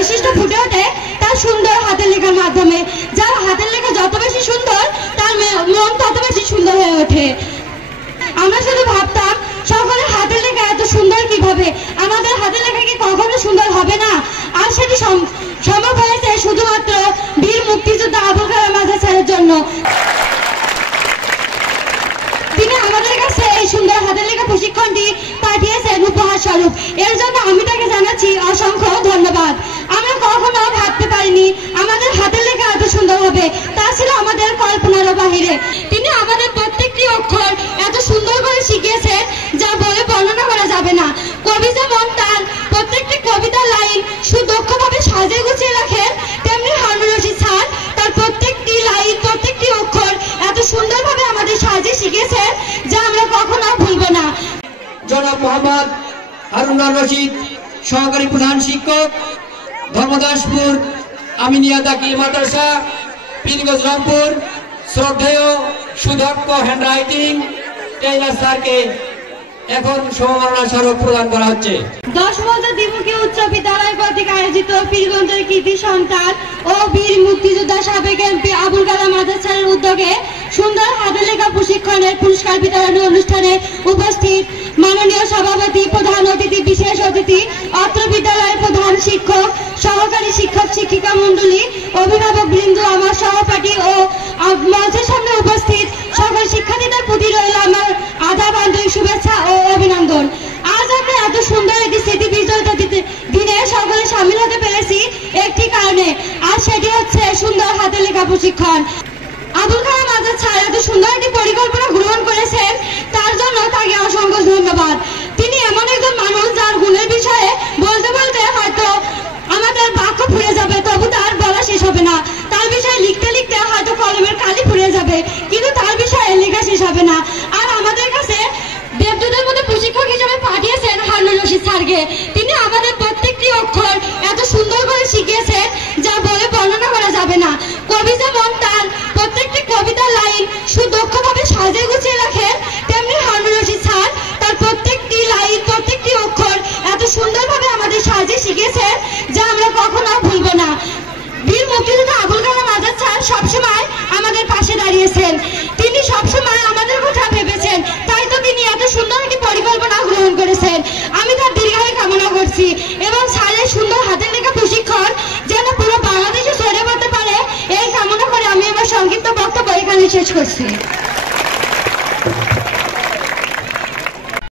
বৈশিষ্ট্য ফুটে ওঠে তার সুন্দর হাতের লেখার মাধ্যমে। যার হাতের লেখা যত বেশি সুন্দর তার মন তত বেশি সুন্দর হয়ে ওঠে। আমরা শুধু ভাবতাম সকলের হাতের লেখা এত সুন্দর কিভাবে, আমাদের হাতের লেখা কি কখনো সুন্দর হবে না? আর সেটি সম্ভব হয়েছে শুধুমাত্র বীর মুক্তিযোদ্ধা আবুল কালাম আজাদ স্যারের জন্য। তিনি আমাদের কাছে এই সুন্দর হাতের লেখা প্রশিক্ষণটি পাঠিয়েছেন উপহার স্বরূপ। এর জন্য আমি তাকে জানাচ্ছি অসংখ্য ধন্যবাদ। আমরা কখনো ভাবতে পারিনি আমাদের হাতের লেখা এত সুন্দর হবে, তা ছিল আমাদের কল্পনারও বাহিরে। তিনি আমাদের প্রত্যেকটি অক্ষর এত সুন্দর করে শিখিয়েছেন যা বলে বর্ণনা করা যাবে না। কবি যেমন তার প্রত্যেকটি কবিতার লাইন সুদক্ষভাবে সাজিয়ে গুছিয়ে রাখেন, তেমনি হারুন রশিদ স্যার তার প্রত্যেকটি লাইন প্রত্যেকটি অক্ষর এত সুন্দরভাবে আমাদের সাজিয়ে শিখিয়েছেন যা আমরা কখনো ভুলব না। জনাব মোহাম্মদ হারুন রশিদ, সহকারী প্রধান শিক্ষক, ধর্মদাসপুর আমিনিয়া দাখিল মাদ্রাসা, পীরগঞ্জ রংপুর। শ্রদ্ধেয় সুদক্ষ হ্যান্ডরাইটিং টেইলার স্যারকে এখন সম্মাননা স্মারক প্রদান করা হচ্ছে। 10 মৌজা দ্বিমুখী উচ্চ বিদ্যালয় কর্তৃক আয়োজিত পীরগঞ্জের কৃতি সন্তান ও বীর মুক্তিযোদ্ধা সাবেক এমপি আবুল কালাম আজাদ স্যারের উদ্যোগে সুন্দর হাতের লেখা প্রশিক্ষণের পুরস্কার বিতরণী অনুষ্ঠানে উপস্থিত মাননীয় সভাপতি, প্রধান অতিথি, বিশেষ অতিথি, অত্র বিদ্যালয়ের প্রধান শিক্ষক, সহকারী শিক্ষক শিক্ষিকা মন্ডলী, অভিভাবক বৃন্দ, আমার সহপাঠী ও মঞ্চের সামনে উপস্থিত সকল শিক্ষার্থীদের প্রতি রইল আমার আদাব, আন্তরিক শুভেচ্ছা ও অভিনন্দন। আজ আমরা এত সুন্দর একটি স্মৃতি বিজড়িত দিনে সকলে সামিল হতে পেরেছি একটি কারণে, আর সেটি হচ্ছে সুন্দর হাতের লেখা প্রশিক্ষণ। আবুল কালাম আজাদ স্যার এত সুন্দর একটি পরিকল্পনা গ্রহণ করেছেন, তার জন্য তাকে অসংখ্য ধন্যবাদ। তিনি এমন একজন মানুষ যার গুণের বিষয়ে বলতে বলতে হয়তো আমাদের বাক্য ফুরিয়ে যাবে, তবু তার বলা শেষ হবে না। তার বিষয়ে লিখতে লিখতে হয়তো কলমের কালি ফুরিয়ে যাবে, কিন্তু তার বিষয়ে লেখা শেষ হবে না। আর আমাদের কাছে দেবদূতের মধ্যে প্রশিক্ষক হিসেবে পাঠিয়েছেন হারুন রশিদ স্যারকে। তিনি আমাদের প্রত্যেকটি অক্ষর এত সুন্দর করে শিখিয়েছেন যা বলে বর্ণনা করা যাবে না। কবি যেমন তার প্রত্যেকটি কবিতার লাইন সুদক্ষভাবে সাজিয়ে গুছিয়ে রাখেন, তেমনি হারুন রশিদ স্যার তার প্রত্যেকটি লাইন প্রত্যেকটি অক্ষর এত সুন্দরভাবে আমাদের সাজিয়ে শিখিয়েছেন যা আমরা কখনো ভুলব না। বীর মুক্তিযোদ্ধা আবুল কালাম আজাদ স্যার সবসময় আমাদের পাশে দাঁড়িয়েছেন, তিনি সবসময় আমাদের কথা ভেবেছেন, তাই তো তিনি এত সুন্দর একটি পরিকল্পনা গ্রহণ করেছেন। আমি তার দীর্ঘায়ু কামনা করছি এবং স্যারের সুন্দর হাতের লেখা প্রশিক্ষণ যেন পুরো বাংলাদেশে ছড়িয়ে পড়তে পারে এই কামনা করে আমি আমার সংক্ষিপ্ত বক্তব্য এখানে শেষ করছি।